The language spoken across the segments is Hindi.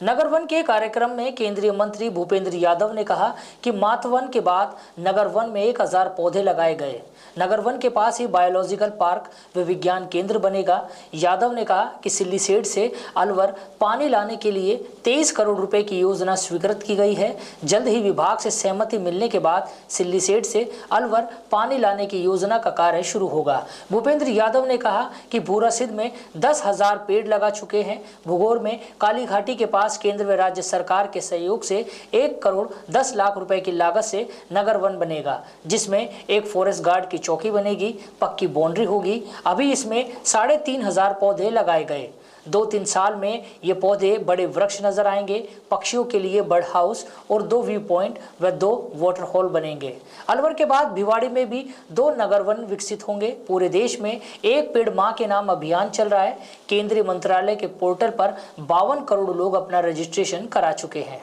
नगर वन के कार्यक्रम में केंद्रीय मंत्री भूपेंद्र यादव ने कहा कि मातवन के बाद नगर वन में 1000 पौधे लगाए गए। नगर वन के पास ही बायोलॉजिकल पार्क व विज्ञान केंद्र बनेगा। यादव ने कहा कि सिल्लीसेठ से अलवर पानी लाने के लिए 23 करोड़ रुपए की योजना स्वीकृत की गई है। जल्द ही विभाग से सहमति मिलने के बाद सिल्लीसेठ से अलवर पानी लाने की योजना का कार्य शुरू होगा। भूपेंद्र यादव ने कहा कि भूरा सिद्ध में 10,000 पेड़ लगा चुके हैं। भुगोर में काली घाटी के पास केंद्र व राज्य सरकार के सहयोग से 1 करोड़ 10 लाख रुपए की लागत से नगर वन बनेगा, जिसमें एक फॉरेस्ट गार्ड की चौकी बनेगी, पक्की बाउंड्री होगी। अभी इसमें 3,500 पौधे लगाए गए। 2-3 साल में ये पौधे बड़े वृक्ष नजर आएंगे। पक्षियों के लिए बर्ड हाउस और 2 व्यू पॉइंट व 2 वाटर हॉल बनेंगे। अलवर के बाद भिवाड़ी में भी 2 नगर वन विकसित होंगे। पूरे देश में एक पेड़ मां के नाम अभियान चल रहा है। केंद्रीय मंत्रालय के पोर्टल पर 52 करोड़ लोग अपना रजिस्ट्रेशन करा चुके हैं।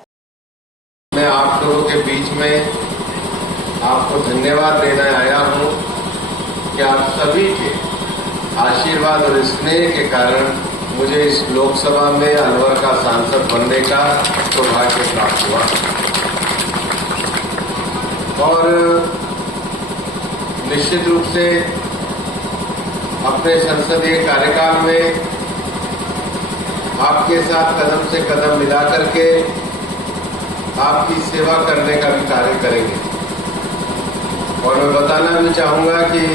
मैं आप लोगों के बीच में आपको धन्यवाद देने आया हूँ कि आप सभी के आशीर्वाद और स्नेह के कारण मुझे इस लोकसभा में अलवर का सांसद बनने का सौभाग्य प्राप्त हुआ और निश्चित रूप से अपने संसदीय कार्यकाल में आपके साथ कदम से कदम मिला करके आपकी सेवा करने का भी कार्य करेंगे। और मैं बताना भी चाहूंगा कि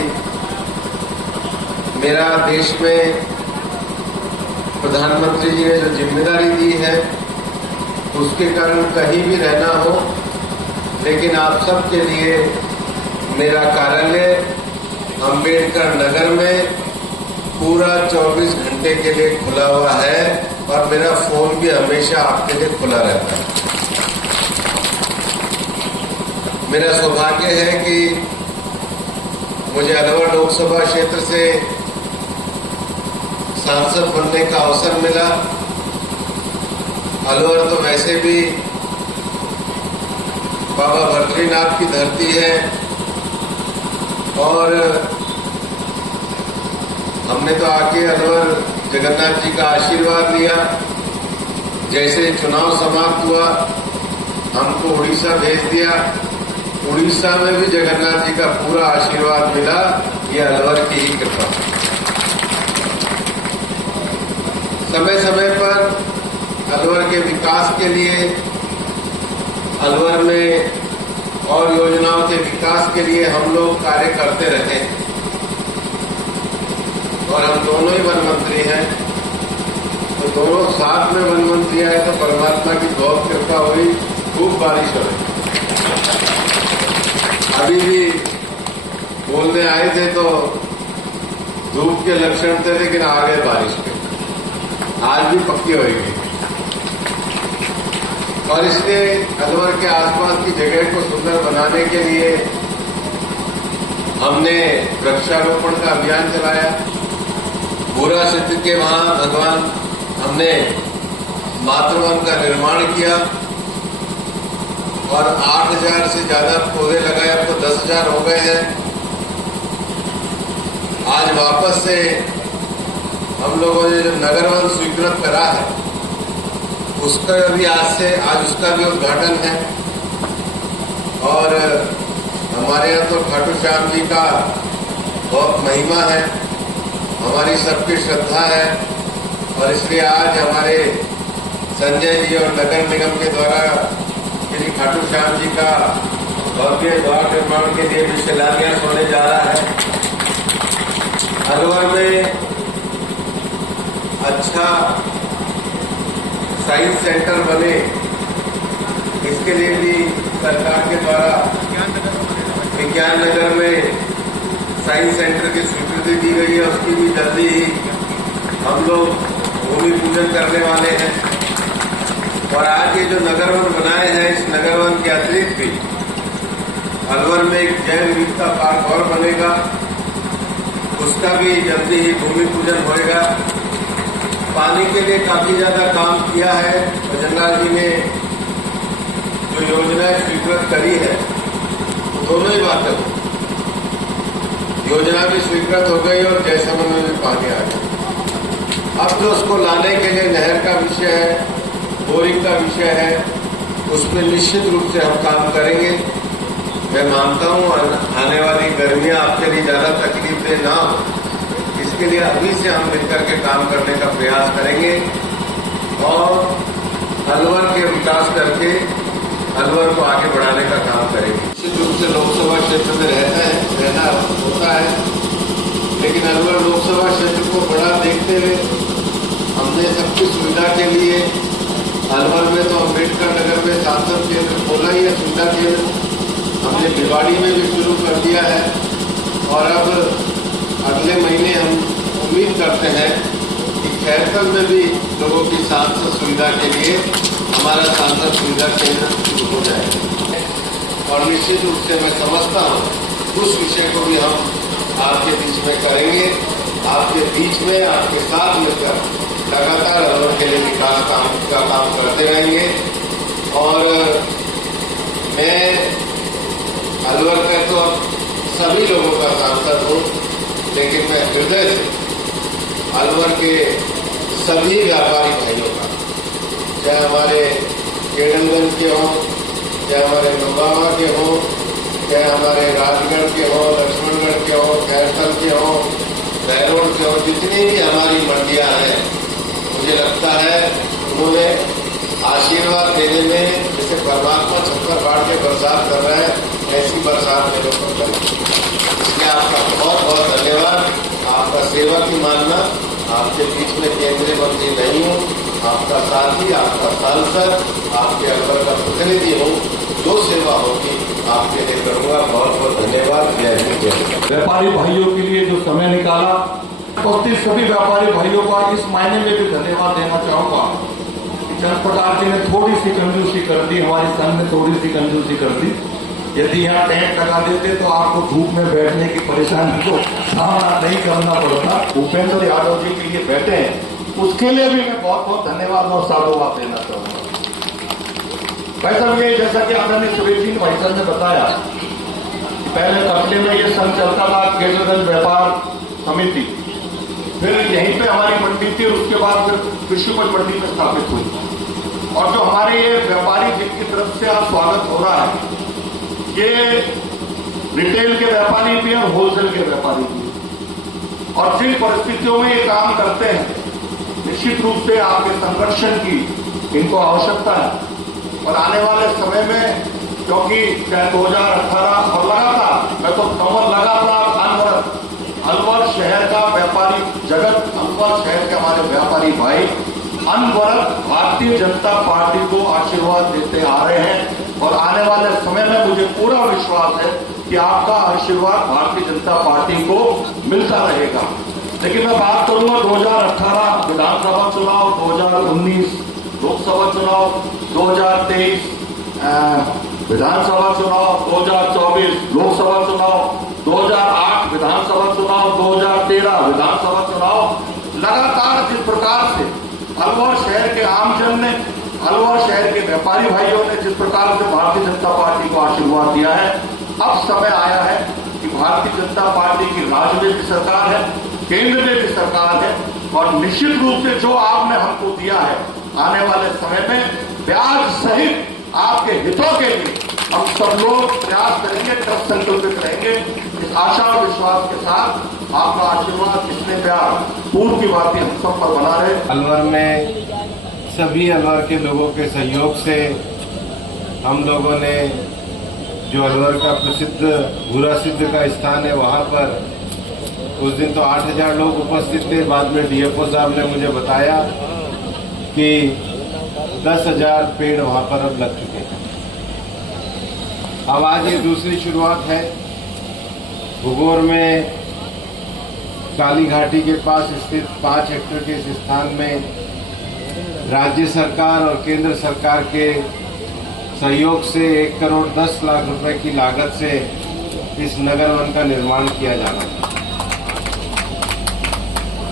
मेरा देश में प्रधानमंत्री जी ने जो जिम्मेदारी दी है उसके कारण कहीं भी रहना हो, लेकिन आप सबके लिए मेरा कार्यालय अंबेडकर नगर में पूरा 24 घंटे के लिए खुला हुआ है और मेरा फोन भी हमेशा आपके लिए खुला रहता है। मेरा सौभाग्य है कि मुझे अलवर लोकसभा क्षेत्र से सांसद बनने का अवसर मिला। अलवर तो वैसे भी बाबा भर्तृनाथ की धरती है और हमने तो आके अलवर जगन्नाथ जी का आशीर्वाद लिया। जैसे चुनाव समाप्त हुआ हमको उड़ीसा भेज दिया। उड़ीसा में भी जगन्नाथ जी का पूरा आशीर्वाद मिला। ये अलवर की ही कृपा। समय समय पर अलवर के विकास के लिए, अलवर में और योजनाओं के विकास के लिए हम लोग कार्य करते रहे और हम दोनों ही वन मंत्री हैं। तो दोनों साथ में वन मंत्री आए तो परमात्मा की बहुत कृपा हुई, खूब बारिश हो रही। अभी भी बोलने आए थे तो धूप के लक्षण थे, लेकिन आ गए बारिश के। आज भी पक्की होगी और इसलिए अलवर के आसपास की जगह को सुंदर बनाने के लिए हमने वृक्षारोपण का अभियान चलाया। भूरा सिद्ध के वहां भगवान हमने मातृवन का निर्माण किया और 8,000 से ज्यादा पौधे लगाए। अब तो 10,000 हो गए हैं। आज वापस से हम लोगों ने जो नगर वन स्वीकृत करा है उसका भी आज उसका भी उद्घाटन है और हमारे यहाँ तो खाटू श्याम जी का बहुत महिमा है, हमारी सबकी श्रद्धा है और इसलिए आज हमारे संजय जी और नगर निगम के द्वारा श्री खाटू श्याम जी का भव्य द्वार निर्माण के लिए भी शिलान्यास होने जा रहा है। अलवर में अच्छा साइंस सेंटर बने, इसके लिए भी सरकार के द्वारा विज्ञान नगर में साइंस सेंटर की स्वीकृति दी गई है। उसकी भी जल्दी ही हम लोग भूमि पूजन करने वाले हैं और आज ये जो नगर वन बनाए हैं, इस नगर वन के अतिरिक्त भी अलवर में एक जैव विविधता पार्क और बनेगा, उसका भी जल्दी ही भूमि पूजन होएगा। पानी के लिए काफी ज्यादा काम किया है और जंगलाल जी ने जो योजनाएं स्वीकृत करी है तो दोनों ही बातें हो, योजना भी स्वीकृत हो गई और जैसलमेर में भी पानी आ गया। अब जो उसको लाने के लिए नहर का विषय है बोरिंग का विषय है, उस पर निश्चित रूप से हम काम करेंगे। मैं मानता हूं आने वाली गर्मियां आपके लिए ज्यादा तकलीफदेह ना हो, इसके लिए अभी से हम मिलकर के काम करने का प्रयास करेंगे और अलवर के विकास करके अलवर को आगे बढ़ाने का काम करेंगे। निश्चित रूप से लोकसभा क्षेत्र में रहना होता है, लेकिन अलवर लोकसभा क्षेत्र को बड़ा देखते हुए हमने सबकी सुविधा के लिए अलवर में तो अम्बेडकर नगर में सांसद केंद्र खोला ही है, सुविधा केंद्र हमने भिवाड़ी में भी शुरू कर दिया है और अब अगले महीने हम उम्मीद करते हैं कि खैरकल में भी लोगों की सांसद सुविधा के लिए हमारा सांसद सुविधा केंद्र शुरू हो जाएगा और निश्चित रूप से मैं समझता हूँ उस विषय को भी हम आपके बीच में करेंगे। आपके बीच में आपके साथ मिलकर लगातार अलवर के लिए विकास का काम करते रहेंगे और मैं अलवर का तो सभी लोगों का सांसद हूँ, लेकिन मैं हृदय से अलवर के सभी व्यापारी भाइयों का, चाहे हमारे केडनगंज के हों, चाहे हमारे नौगावा के हों, चाहे हमारे राजगढ़ के हों, लक्ष्मणगढ़ के हों, खैरकल के हों, बहरोड के हों, जितनी भी हमारी मंडियां हैं, मुझे लगता है उन्होंने आशीर्वाद देने में जैसे परमात्मा छप्पर बाढ़ के बरसात कर रहा है, ऐसी बरसात मेरे को करें। इसलिए आपका बहुत बहुत धन्यवाद। आपका सेवक ही मानना, आपके बीच में केंद्रीय मंत्री नहीं हूँ, आपका साथी, आपका सांसद, आपके अलवर का प्रतिनिधि हूँ। जो सेवा होगी आपके लिए करूंगा। बहुत बहुत धन्यवाद। जय हिंद, जय हिंद। व्यापारी भाइयों के लिए जो समय निकाला, तो सभी व्यापारी भाइयों का इस मायने में भी धन्यवाद देना चाहूंगा कि चंद प्रकार जी ने थोड़ी सी कंजूसी कर दी, हमारे संघ ने थोड़ी सी कंजूसी कर दी। यदि यहाँ टेंट लगा देते तो आपको धूप में बैठने की परेशानी को सामना नहीं करना पड़ता। भूपेंद्र यादव जी के लिए बैठे हैं, उसके लिए भी मैं बहुत बहुत धन्यवाद और साधुवाद देना चाहूंगा। भाई साहब, ये जैसा कि आदरणीय सुरेश जी भाई साहब ने बताया, पहले कपड़े में ये संघ चलता था केंद्रगंज व्यापार समिति, फिर यहीं पे हमारी मंडी थी, उसके बाद फिर कृषि उपज मंडी में स्थापित हुई। और जो हमारे ये व्यापारी जिनकी तरफ से आज स्वागत हो रहा है, ये रिटेल के व्यापारी भी और होलसेल के व्यापारी भी, और जिन परिस्थितियों में ये काम करते हैं, निश्चित रूप से आपके संरक्षण की इनको आवश्यकता है। और आने वाले समय में, क्योंकि चाहे 2018 और लगातार, मैं तो लगातार अलवर शहर का व्यापारी जगत, अलवर शहर के हमारे व्यापारी भाई अनवरत भारतीय जनता पार्टी को आशीर्वाद देते आ रहे हैं और आने वाले समय में मुझे पूरा विश्वास है कि आपका आशीर्वाद भारतीय जनता पार्टी को मिलता रहेगा। लेकिन मैं बात करूंगा 2018 विधानसभा चुनाव, 2019 लोकसभा चुनाव, 2023 विधानसभा चुनाव, 2024 लोकसभा चुनाव, 2008 विधानसभा चुनाव, 2013 विधानसभा चुनाव। लगातार जिस प्रकार से अलवर शहर के आमजन ने, अलवर शहर के व्यापारी भाइयों ने जिस प्रकार से भारतीय जनता पार्टी को आशीर्वाद दिया है, अब समय आया है कि भारतीय जनता पार्टी की राज्य में भी सरकार है, केंद्र में भी सरकार है, और निश्चित रूप से जो आपने हमको दिया है, आने वाले समय में ब्याज सहित आपके हितों के लिए हम सब लोग प्रयास करेंगे, कृत संकल्पित रहेंगे। इस आशा और विश्वास के साथ आपका आशीर्वाद, इसमें प्यार, पूर्व की बातें हम सब पर बना रहे। अलवर में सभी अलवर के लोगों के सहयोग से हम लोगों ने जो अलवर का प्रसिद्ध भूरा सिद्ध का स्थान है, वहाँ पर उस दिन तो 8000 लोग उपस्थित थे। बाद में डीएफओ साहब ने मुझे बताया कि 10,000 पेड़ वहाँ पर अब लग चुके हैं। अब आज ये दूसरी शुरुआत है। भुगोर में काली घाटी के पास स्थित 5 हेक्टेयर के इस स्थान में राज्य सरकार और केंद्र सरकार के सहयोग से 1 करोड़ 10 लाख रुपए की लागत से इस नगर वन का निर्माण किया जा रहा है।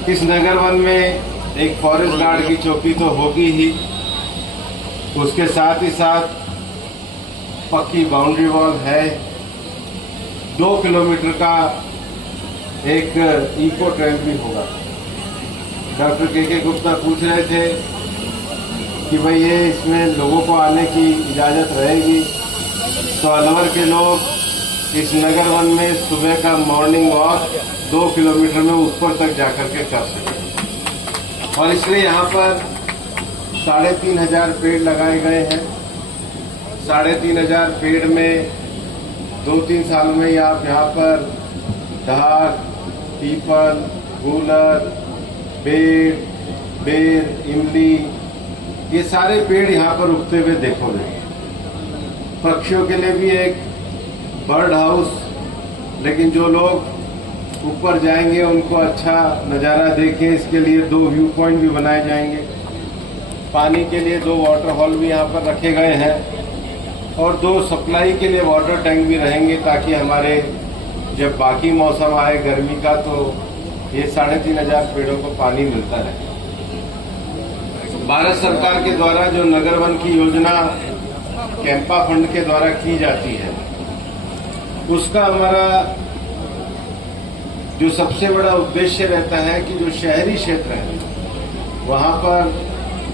इस नगर वन में एक फॉरेस्ट गार्ड की चौकी तो होगी ही, उसके साथ ही साथ पक्की बाउंड्री वॉल है। 2 किलोमीटर का एक इको ट्रैक भी होगा। डॉक्टर के गुप्ता पूछ रहे थे कि भाई ये इसमें लोगों को आने की इजाज़त रहेगी, तो अलवर के लोग इस नगर वन में सुबह का मॉर्निंग वॉक 2 किलोमीटर में ऊपर तक जाकर के कर सकें। और इसलिए यहाँ पर 3,500 पेड़ लगाए गए हैं। 3,500 पेड़ में 2-3 साल में आप यहाँ पर ढाक, पीपल, गूलर, बेर, इमली, ये सारे पेड़ यहाँ पर उगते हुए देखोगे। पक्षियों के लिए भी एक बर्ड हाउस, लेकिन जो लोग ऊपर जाएंगे उनको अच्छा नज़ारा देखें, इसके लिए 2 व्यू पॉइंट भी बनाए जाएंगे। पानी के लिए 2 वाटर हॉल भी यहाँ पर रखे गए हैं और 2 सप्लाई के लिए वाटर टैंक भी रहेंगे, ताकि हमारे जब बाकी मौसम आए गर्मी का तो ये 3,500 पेड़ों को पानी मिलता रहे। भारत सरकार के द्वारा जो नगर वन की योजना कैंपा फंड के द्वारा की जाती है, उसका हमारा जो सबसे बड़ा उद्देश्य रहता है कि जो शहरी क्षेत्र है वहाँ पर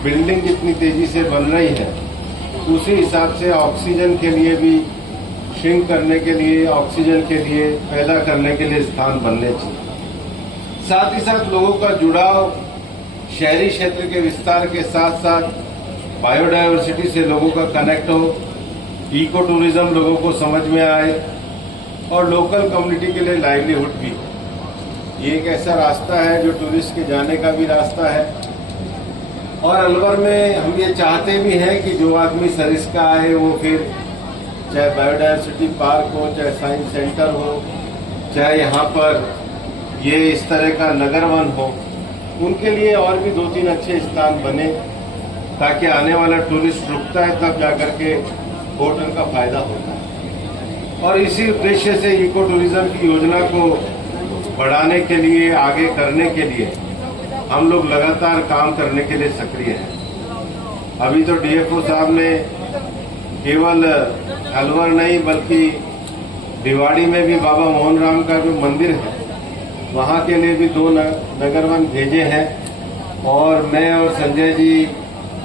बिल्डिंग जितनी तेजी से बन रही है, उसी हिसाब से ऑक्सीजन के लिए भी श्रिंक करने के लिए, ऑक्सीजन के लिए पैदा करने के लिए स्थान बनने चाहिए। साथ ही साथ लोगों का जुड़ाव शहरी क्षेत्र के विस्तार के साथ साथ बायोडायवर्सिटी से लोगों का कनेक्ट हो, इको टूरिज्म लोगों को समझ में आए और लोकल कम्युनिटी के लिए लाइवलीहुड भी। ये एक ऐसा रास्ता है जो टूरिस्ट के जाने का भी रास्ता है। और अलवर में हम ये चाहते भी हैं कि जो आदमी सरिस्का आए, वो फिर चाहे बायोडायवर्सिटी पार्क हो, चाहे साइंस सेंटर हो, चाहे यहाँ पर ये इस तरह का नगर वन हो, उनके लिए और भी 2-3 अच्छे स्थान बने, ताकि आने वाला टूरिस्ट रुकता है तब जाकर के होटल का फायदा होता है। और इसी उद्देश्य से इको टूरिज्म की योजना को बढ़ाने के लिए, आगे करने के लिए हम लोग लगातार काम करने के लिए सक्रिय हैं। अभी तो डीएफओ साहब ने केवल अलवर नहीं बल्कि दिवाड़ी में भी बाबा मोहन राम का जो मंदिर है वहाँ के लिए भी 2 नगर वन भेजे हैं। और मैं और संजय जी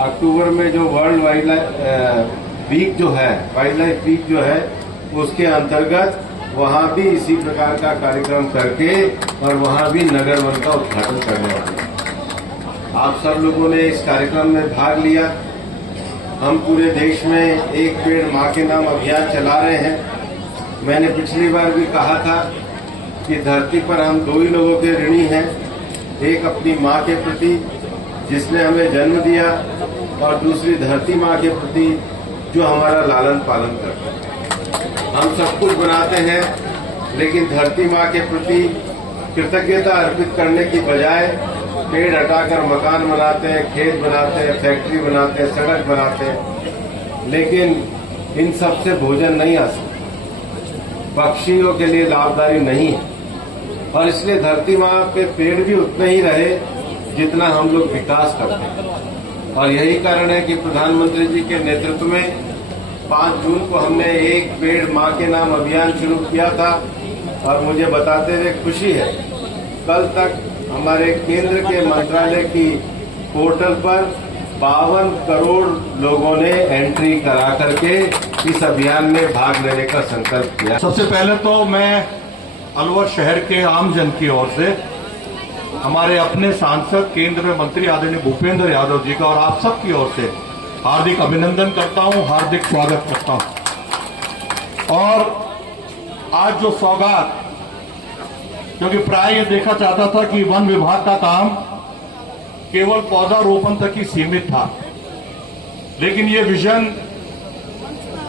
अक्टूबर में जो वर्ल्ड वाइल्ड लाइफ वीक जो है, वाइल्ड लाइफ वीक जो है, उसके अंतर्गत वहाँ भी इसी प्रकार का कार्यक्रम करके और वहाँ भी नगर वन का उद्घाटन करने वाले हैं। आप सब लोगों ने इस कार्यक्रम में भाग लिया। हम पूरे देश में एक पेड़ माँ के नाम अभियान चला रहे हैं। मैंने पिछली बार भी कहा था कि धरती पर हम 2 ही लोगों के ऋणी हैं, एक अपनी माँ के प्रति जिसने हमें जन्म दिया, और दूसरी धरती माँ के प्रति जो हमारा लालन पालन करता है। हम सब कुछ बनाते हैं, लेकिन धरती माँ के प्रति कृतज्ञता अर्पित करने की बजाय पेड़ हटाकर मकान बनाते हैं, खेत बनाते हैं, फैक्ट्री बनाते हैं, सड़क बनाते हैं, लेकिन इन सब से भोजन नहीं आ सकता, पक्षियों के लिए लाभकारी नहीं है। और इसलिए धरती माँ पे पेड़ भी उतने ही रहे जितना हम लोग विकास करते हैं। और यही कारण है कि प्रधानमंत्री जी के नेतृत्व में 5 जून को हमने एक पेड़ माँ के नाम अभियान शुरू किया था। और मुझे बताते हुए खुशी है, कल तक हमारे केंद्र के मंत्रालय की पोर्टल पर 52 करोड़ लोगों ने एंट्री करा करके इस अभियान में भाग लेने का संकल्प किया। सबसे पहले तो मैं अलवर शहर के आम जन की ओर से हमारे अपने सांसद, केंद्र में मंत्री आदरणीय भूपेंद्र यादव जी का और आप सब की ओर से हार्दिक अभिनंदन करता हूं, हार्दिक स्वागत करता हूं। और आज जो सौगात, क्योंकि प्राय ये देखा चाहता था कि वन विभाग का काम केवल पौधारोपण तक ही सीमित था, लेकिन ये विजन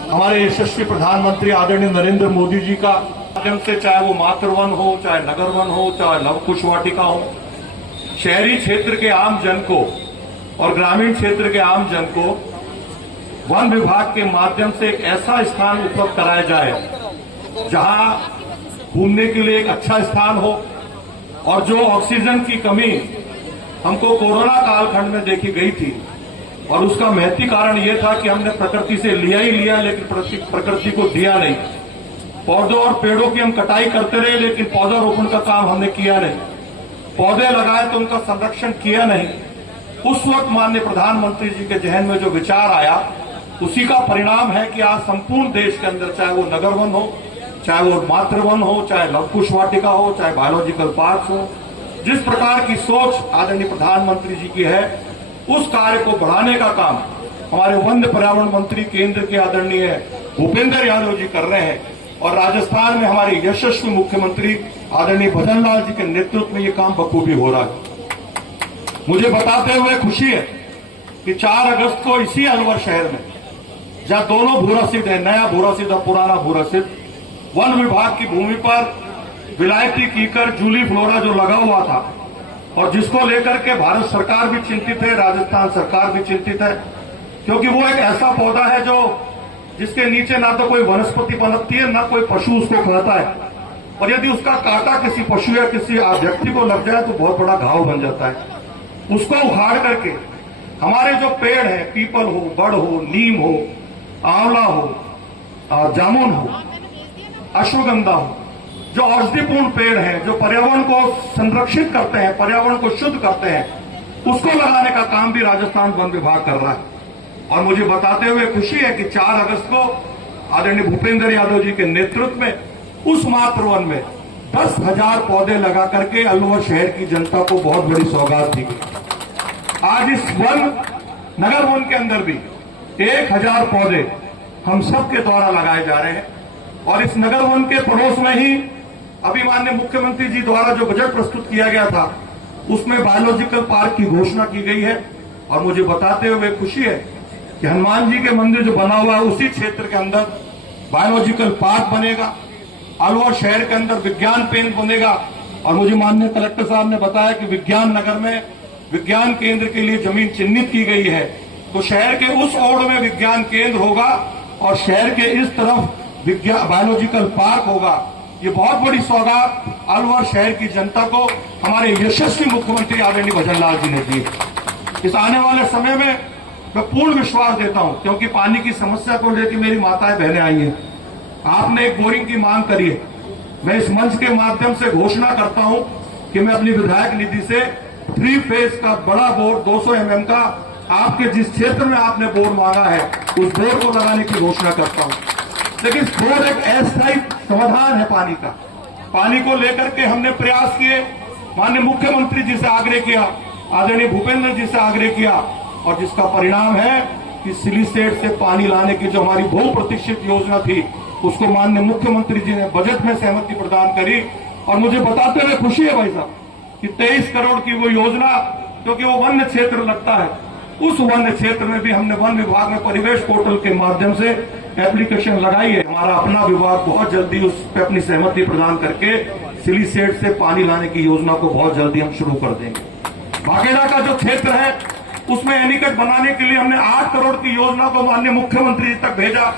हमारे यशस्वी प्रधानमंत्री आदरणीय नरेंद्र मोदी जी का माध्यम से, चाहे वो मातृवन हो, चाहे नगर वन हो, चाहे लवकुश वाटिका हो, शहरी क्षेत्र के आम जन को और ग्रामीण क्षेत्र के आम जन को वन विभाग के माध्यम से एक ऐसा स्थान उपलब्ध कराया जाए जहां घूमने के लिए एक अच्छा स्थान हो। और जो ऑक्सीजन की कमी हमको कोरोना कालखंड में देखी गई थी, और उसका महती कारण यह था कि हमने प्रकृति से लिया ही लिया, लेकिन प्रकृति को दिया नहीं। पौधों और पेड़ों की हम कटाई करते रहे, लेकिन पौधारोपण का काम हमने किया नहीं। पौधे लगाए तो उनका संरक्षण किया नहीं। उस वक्त माननीय प्रधानमंत्री जी के जहन में जो विचार आया, उसी का परिणाम है कि आज संपूर्ण देश के अंदर, चाहे वो नगर वन हो, चाहे वो मातृवन हो, चाहे लव कुश वाटिका हो, चाहे बायोलॉजिकल पार्क हो, जिस प्रकार की सोच आदरणीय प्रधानमंत्री जी की है, उस कार्य को बढ़ाने का काम हमारे वन पर्यावरण मंत्री केंद्र के आदरणीय भूपेंद्र यादव जी कर रहे हैं। और राजस्थान में हमारे यशस्वी मुख्यमंत्री आदरणीय भजन लाल जी के नेतृत्व में ये काम बखूबी हो रहा है। मुझे बताते हुए खुशी है कि 4 अगस्त को इसी अलवर शहर में, जहां दोनों भूरसिद्ध है, नया भूरसिद्ध और पुराना भूरसिद्ध, वन विभाग की भूमि पर विलायती कीकर जूली फ्लोरा जो लगा हुआ था और जिसको लेकर के भारत सरकार भी चिंतित है, राजस्थान सरकार भी चिंतित है, क्योंकि वो एक ऐसा पौधा है जो जिसके नीचे ना तो कोई वनस्पति पनपती है, ना कोई पशु उसको खाता है, और यदि उसका कांटा किसी पशु या किसी व्यक्ति को लग जाए तो बहुत बड़ा घाव बन जाता है। उसको उखाड़ करके हमारे जो पेड़ है, पीपल हो, बड़ हो, नीम हो, आंवला हो, जामुन हो, अश्वगंधा हो, जो औषधिपूर्ण पेड़ हैं, जो पर्यावरण को संरक्षित करते हैं, पर्यावरण को शुद्ध करते हैं, उसको लगाने का काम भी राजस्थान वन विभाग कर रहा है। और मुझे बताते हुए खुशी है कि 4 अगस्त को आदरणीय भूपेंद्र यादव जी के नेतृत्व में उस मातृवन में 10,000 पौधे लगा करके अलवर शहर की जनता को बहुत बड़ी सौगात दी गई। आज इस नगर वन के अंदर भी 1,000 पौधे हम सबके द्वारा लगाए जा रहे हैं। और इस नगर वन के पड़ोस में ही अभी माननीय मुख्यमंत्री जी द्वारा जो बजट प्रस्तुत किया गया था, उसमें बायोलॉजिकल पार्क की घोषणा की गई है। और मुझे बताते हुए खुशी है कि हनुमान जी के मंदिर जो बना हुआ है, उसी क्षेत्र के अंदर बायोलॉजिकल पार्क बनेगा, अलवर शहर के अंदर विज्ञान पेन बनेगा। और मुझे माननीय कलेक्टर साहब ने बताया कि विज्ञान नगर में विज्ञान केंद्र के लिए जमीन चिन्हित की गई है, तो शहर के उस ओर में विज्ञान केंद्र होगा और शहर के इस तरफ बायोलॉजिकल पार्क होगा। ये बहुत बड़ी सौगात अलवर शहर की जनता को हमारे यशस्वी मुख्यमंत्री आदरणीय भजन लाल जी ने दी। इस आने वाले समय में मैं पूर्ण विश्वास देता हूं, क्योंकि पानी की समस्या को लेकर मेरी माताएं बहनें आई हैं। आपने एक बोरिंग की मांग करी है, मैं इस मंच के माध्यम से घोषणा करता हूं कि मैं अपनी विधायक निधि से 3 फेज का बड़ा बोर 200 mm का आपके जिस क्षेत्र में आपने बोर मांगा है, उस बोर को लगाने की घोषणा करता हूं। लेकिन बोर एक अस्थायी समाधान है पानी का। पानी को लेकर के हमने प्रयास किए, माननीय मुख्यमंत्री जी से आग्रह किया, आदरणीय भूपेंद्र जी से आग्रह किया, और जिसका परिणाम है कि सिलीसेट से पानी लाने की जो हमारी बहुप्रतीक्षित योजना थी, उसको माननीय मुख्यमंत्री जी ने बजट में सहमति प्रदान करी। और मुझे बताते हुए खुशी है भाई साहब कि 23 करोड़ की वो योजना, क्योंकि वो वन्य क्षेत्र लगता है, उस वन्य क्षेत्र में भी हमने वन विभाग में परिवेश पोर्टल के माध्यम से एप्लीकेशन लगाई है। हमारा अपना विभाग बहुत जल्दी उस पर अपनी सहमति प्रदान करके सिलीसेट से पानी लाने की योजना को बहुत जल्दी हम शुरू कर देंगे। भागेड़ा का जो क्षेत्र है, उसमें एनीकट बनाने के लिए हमने 8 करोड़ की योजना को माननीय मुख्यमंत्री जी तक भेजा।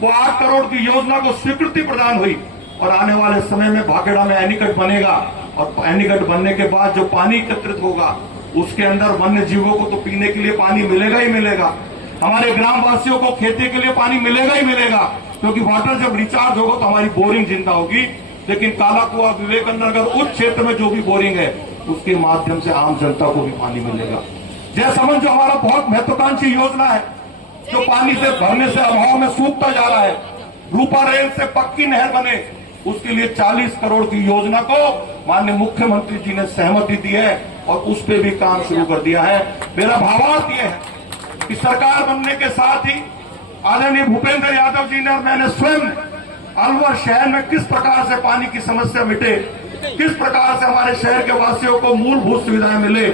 वो 8 करोड़ की योजना को स्वीकृति प्रदान हुई और आने वाले समय में भागेड़ा में एनीकट बनेगा। और एनीकट बनने के बाद जो पानी एकत्रित होगा, उसके अंदर वन्य जीवों को तो पीने के लिए पानी मिलेगा ही मिलेगा, हमारे ग्रामवासियों को खेती के लिए पानी मिलेगा ही मिलेगा, क्योंकि वाटर जब रिचार्ज होगा तो हमारी बोरिंग जिंदा होगी। लेकिन काला कुआ, विवेकानंद नगर, उस क्षेत्र में जो भी बोरिंग है, उसके माध्यम से आम जनता को भी पानी मिलेगा। जयसमन जो हमारा बहुत महत्वाकांक्षी योजना है, जो पानी से भरने से अभाव में सूखता जा रहा है, रूपा रेल से पक्की नहर बने, उसके लिए 40 करोड़ की योजना को माननीय मुख्यमंत्री जी ने सहमति दी है और उस पर भी काम शुरू कर दिया है। मेरा भावार्थ यह है कि सरकार बनने के साथ ही आदरणीय भूपेंद्र यादव जी ने और मैंने स्वयं अलवर शहर में किस प्रकार से पानी की समस्या मिटे, किस प्रकार से हमारे शहर के वासियों को मूलभूत सुविधाएं मिले,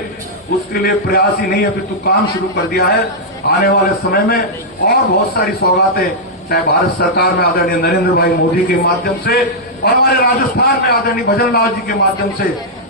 उसके लिए प्रयास ही नहीं है, अपितु काम शुरू कर दिया है। आने वाले समय में और बहुत सारी सौगातें, चाहे भारत सरकार में आदरणीय नरेंद्र भाई मोदी के माध्यम से और हमारे राजस्थान में आदरणीय भजन लाल जी के माध्यम से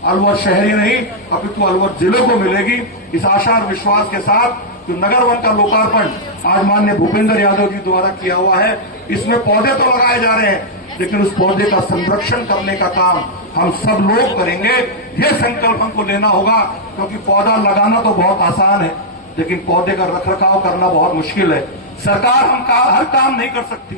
अलवर शहर ही नहीं, अपितु अलवर जिले को मिलेगी। इस आशा और विश्वास के साथ जो नगर वन का लोकार्पण आज माननीय भूपेंद्र यादव जी द्वारा किया हुआ है, इसमें पौधे तो लगाए जा रहे हैं, लेकिन उस पौधे का संरक्षण करने का काम हम सब लोग करेंगे। ये संकल्प हमको लेना होगा, क्योंकि पौधा लगाना तो बहुत आसान है, लेकिन पौधे का रखरखाव करना बहुत मुश्किल है। सरकार हर काम नहीं कर सकती,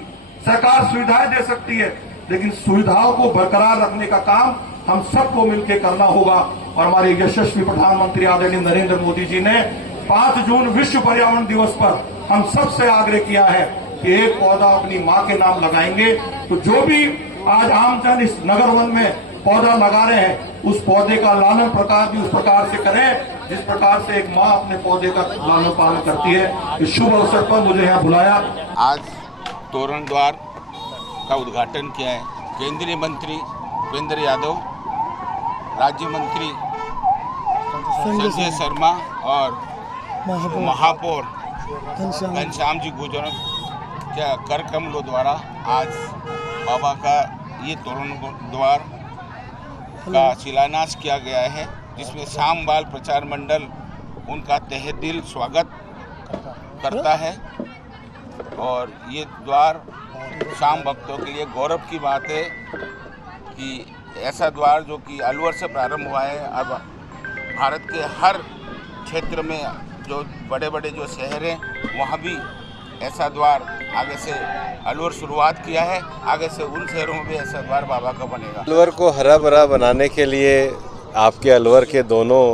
सरकार सुविधाएं दे सकती है, लेकिन सुविधाओं को बरकरार रखने का काम हम सबको मिलकर करना होगा। और हमारे यशस्वी प्रधानमंत्री आदरणीय नरेंद्र मोदी जी ने 5 जून विश्व पर्यावरण दिवस पर हम सबसे आग्रह किया है कि एक पौधा अपनी माँ के नाम लगाएंगे। तो जो भी आज आमजन इस नगर वन में पौधा लगा रहे हैं, उस पौधे का लालन प्रकार भी उस प्रकार से करें जिस प्रकार से एक माँ अपने पौधे का लालन पालन करती है। इस शुभ अवसर पर मुझे यहाँ बुलाया। आज तोरण द्वार का उद्घाटन किया है। केंद्रीय मंत्री भूपेंद्र यादव, राज्य मंत्री संजय शर्मा और महापौर घनश्याम जी गुर्जर के कर कमलों द्वारा आज बाबा का ये तोरण द्वार का शिलान्यास किया गया है, जिसमें शाम बाल प्रचार मंडल उनका तहे दिल स्वागत करता है। और ये द्वार शाम भक्तों के लिए गौरव की बात है कि ऐसा द्वार जो कि अलवर से प्रारंभ हुआ है, अब भारत के हर क्षेत्र में जो बड़े बड़े जो शहर हैं वहाँ भी ऐसा द्वार आगे से अलवर शुरुआत किया है, आगे से उन शहरों में भी ऐसा द्वार बाबा का बनेगा। अलवर को हरा भरा बनाने के लिए आपके अलवर के दोनों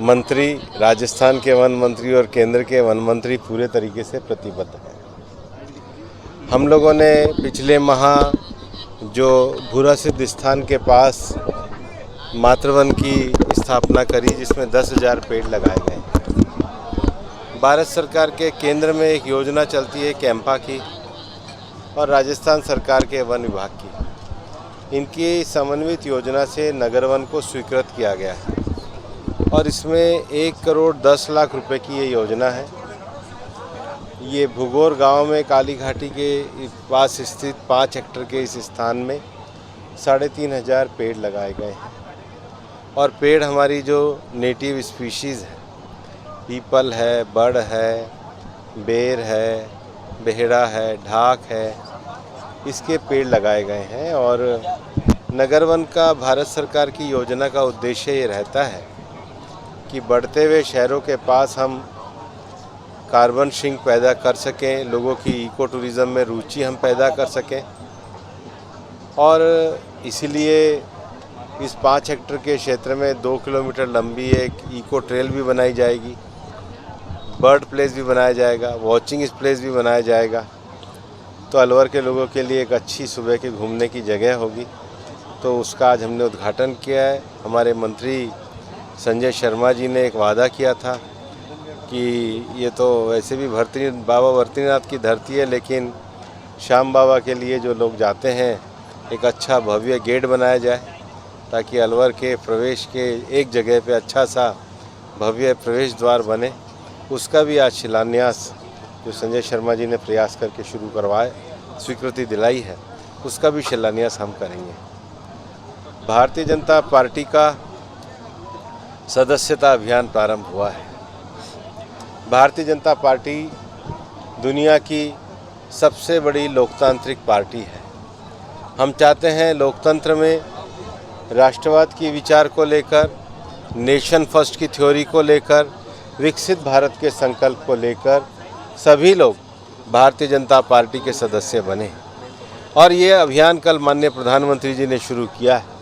मंत्री, राजस्थान के वन मंत्री और केंद्र के वन मंत्री पूरे तरीके से प्रतिबद्ध हैं। हम लोगों ने पिछले माह जो भूरा सिद्ध स्थान के पास मातृवन की स्थापना करी, जिसमें 10,000 पेड़ लगाए गए। भारत सरकार के केंद्र में एक योजना चलती है कैंपा की और राजस्थान सरकार के वन विभाग की। इनकी समन्वित योजना से नगर वन को स्वीकृत किया गया है और इसमें 1,10,00,000 रुपए की ये योजना है। ये भुगोर गांव में काली घाटी के पास स्थित 5 हेक्टेयर के इस स्थान में 3,500 पेड़ लगाए गए हैं। और पेड़ हमारी जो नेटिव स्पीशीज़ है, पीपल है, बड़ है, बेर है, बेहड़ा है, ढाक है, इसके पेड़ लगाए गए हैं। और नगर वन का भारत सरकार की योजना का उद्देश्य ये रहता है कि बढ़ते हुए शहरों के पास हम कार्बन सिंक पैदा कर सकें, लोगों की इको टूरिज़्म में रुचि हम पैदा कर सकें। और इसीलिए इस 5 हेक्टेयर के क्षेत्र में 2 किलोमीटर लंबी एक इको ट्रेल भी बनाई जाएगी, बर्ड प्लेस भी बनाया जाएगा, वॉचिंग प्लेस भी बनाया जाएगा। तो अलवर के लोगों के लिए एक अच्छी सुबह के घूमने की जगह होगी। तो उसका आज हमने उद्घाटन किया है। हमारे मंत्री संजय शर्मा जी ने एक वादा किया था कि ये तो वैसे भी बाबा भर्तृनाथ की धरती है, लेकिन श्याम बाबा के लिए जो लोग जाते हैं एक अच्छा भव्य गेट बनाया जाए, ताकि अलवर के प्रवेश के एक जगह पे अच्छा सा भव्य प्रवेश द्वार बने। उसका भी आज शिलान्यास जो संजय शर्मा जी ने प्रयास करके शुरू करवाए, स्वीकृति दिलाई है, उसका भी शिलान्यास हम करेंगे। भारतीय जनता पार्टी का सदस्यता अभियान प्रारंभ हुआ है। भारतीय जनता पार्टी दुनिया की सबसे बड़ी लोकतांत्रिक पार्टी है। हम चाहते हैं लोकतंत्र में राष्ट्रवाद की विचार को लेकर, नेशन फर्स्ट की थ्योरी को लेकर, विकसित भारत के संकल्प को लेकर सभी लोग भारतीय जनता पार्टी के सदस्य बने। और ये अभियान कल माननीय प्रधानमंत्री जी ने शुरू किया है।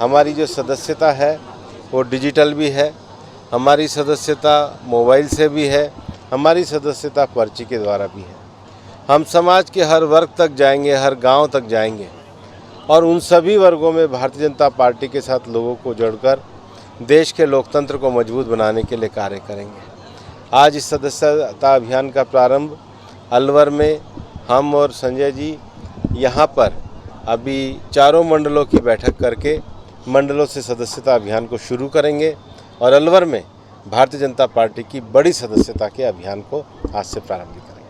हमारी जो सदस्यता है वो डिजिटल भी है, हमारी सदस्यता मोबाइल से भी है, हमारी सदस्यता पर्ची के द्वारा भी है। हम समाज के हर वर्ग तक जाएंगे, हर गांव तक जाएंगे और उन सभी वर्गों में भारतीय जनता पार्टी के साथ लोगों को जोड़कर देश के लोकतंत्र को मजबूत बनाने के लिए कार्य करेंगे। आज इस सदस्यता अभियान का प्रारंभ अलवर में हम और संजय जी यहाँ पर अभी चारों मंडलों की बैठक करके मंडलों से सदस्यता अभियान को शुरू करेंगे और अलवर में भारतीय जनता पार्टी की बड़ी सदस्यता के अभियान को आज से प्रारंभ